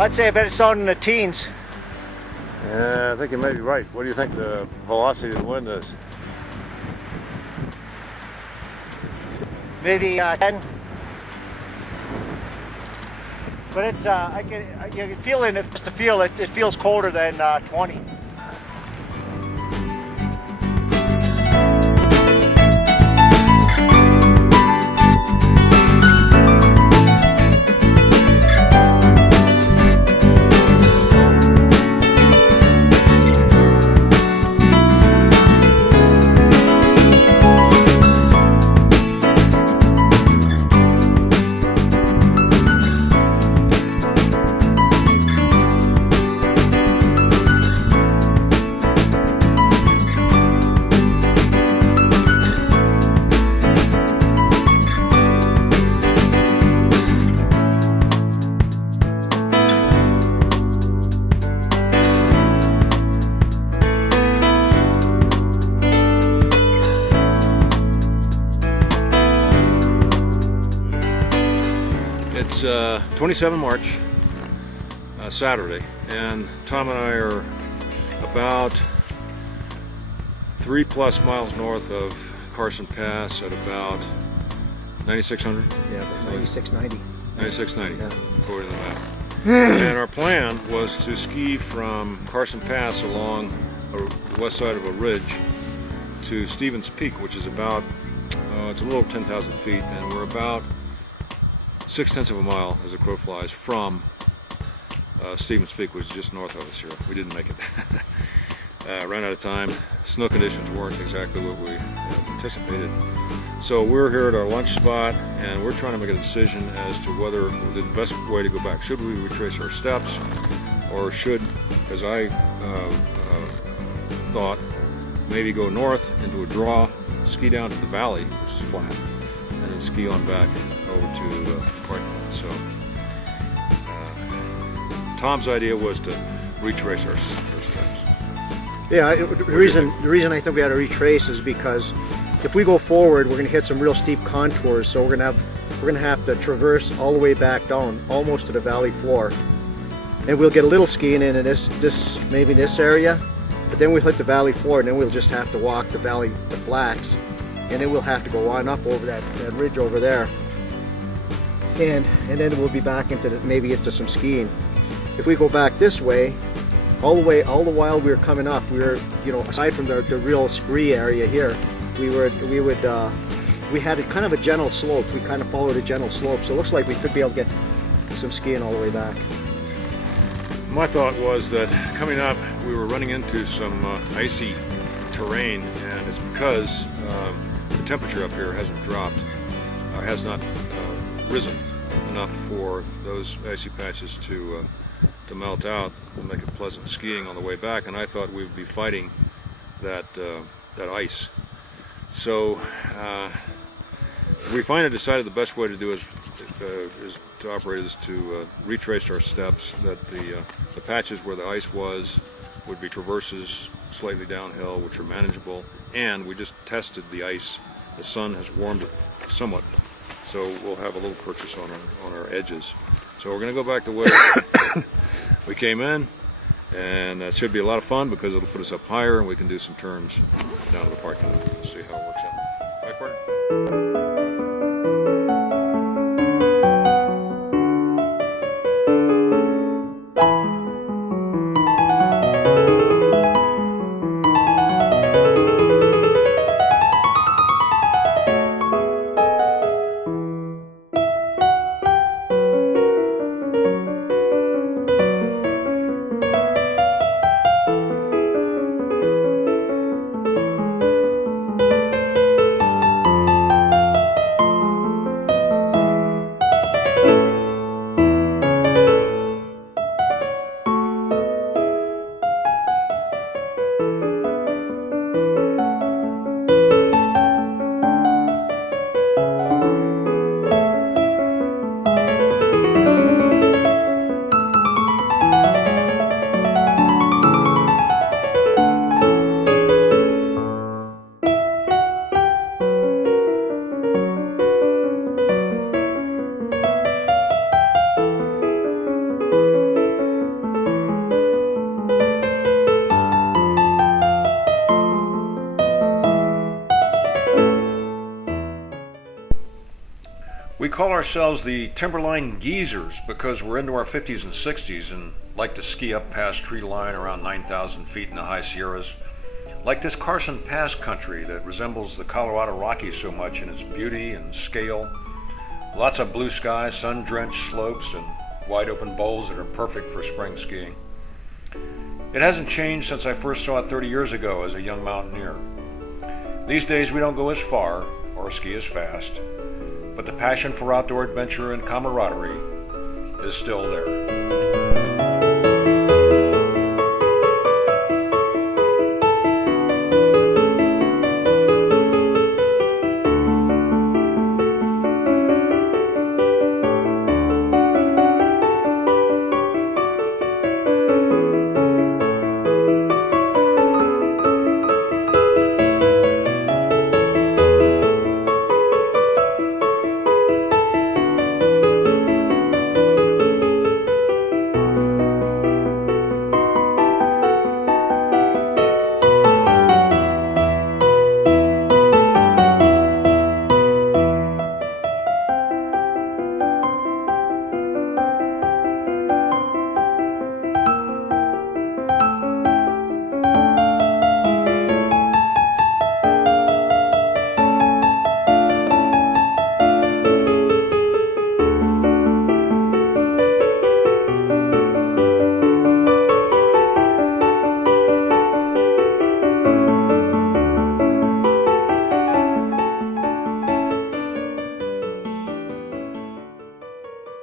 I'd say I bet it's out in the teens. Yeah, I think you may be right. What do you think the velocity of the wind is? Maybe 10. But it, I can feel it. Just to feel it, it feels colder than 20. It's 27 March, Saturday, and Tom and I are about 3+ miles north of Carson Pass at about 9,600. Yeah, 9690. 9,690, Yeah. according to the map. And our plan was to ski from Carson Pass along the west side of a ridge to Stevens Peak, which is about, it's a little over 10,000 feet, and we're about 0.6 of a mile as the crow flies from Stevens Peak, which is just north of us here. We didn't make it. Ran out of time. Snow conditions weren't exactly what we anticipated. So we're here at our lunch spot, and we're trying to make a decision as to whether the best way to go back. Should we retrace our steps, or should, as I thought, maybe go north into a draw, ski down to the valley, which is flat, and then ski on back over to the parking lot. So Tom's idea was to retrace our steps. Yeah, the reason I think we had to retrace is because if we go forward, we're going to hit some real steep contours. So we're going to have to traverse all the way back down, almost to the valley floor, and we'll get a little skiing in maybe this area, but then we'll hit the valley floor, and then we'll just have to walk the flats, and then we'll have to go on up over that ridge over there. And then we'll be back into maybe into some skiing. If we go back this way, all the while we were coming up, we were, aside from the real scree area here, we had a kind of a gentle slope. We kind of followed a gentle slope, so it looks like we could be able to get some skiing all the way back. My thought was that coming up, we were running into some icy terrain, and it's because the temperature up here hasn't dropped, has not risen enough for those icy patches to melt out and make it pleasant skiing on the way back. And I thought we would be fighting that ice. So we finally decided the best way to do is to operate is to retrace our steps. That the patches where the ice was would be traverses slightly downhill, which are manageable, and we just tested the ice. The sun has warmed it somewhat, so we'll have a little purchase on our edges. So we're going to go back the way we came in, and that should be a lot of fun because it'll put us up higher and we can do some turns down to the parking lot. We'll see how it works out. Right, partner? call ourselves the Timberline Geezers because we're into our 50s and 60s and like to ski up past tree line around 9,000 feet in the high Sierras. Like this Carson Pass country that resembles the Colorado Rockies so much in its beauty and scale. Lots of blue sky, sun-drenched slopes, and wide open bowls that are perfect for spring skiing. It hasn't changed since I first saw it 30 years ago as a young mountaineer. These days we don't go as far or ski as fast, but the passion for outdoor adventure and camaraderie is still there.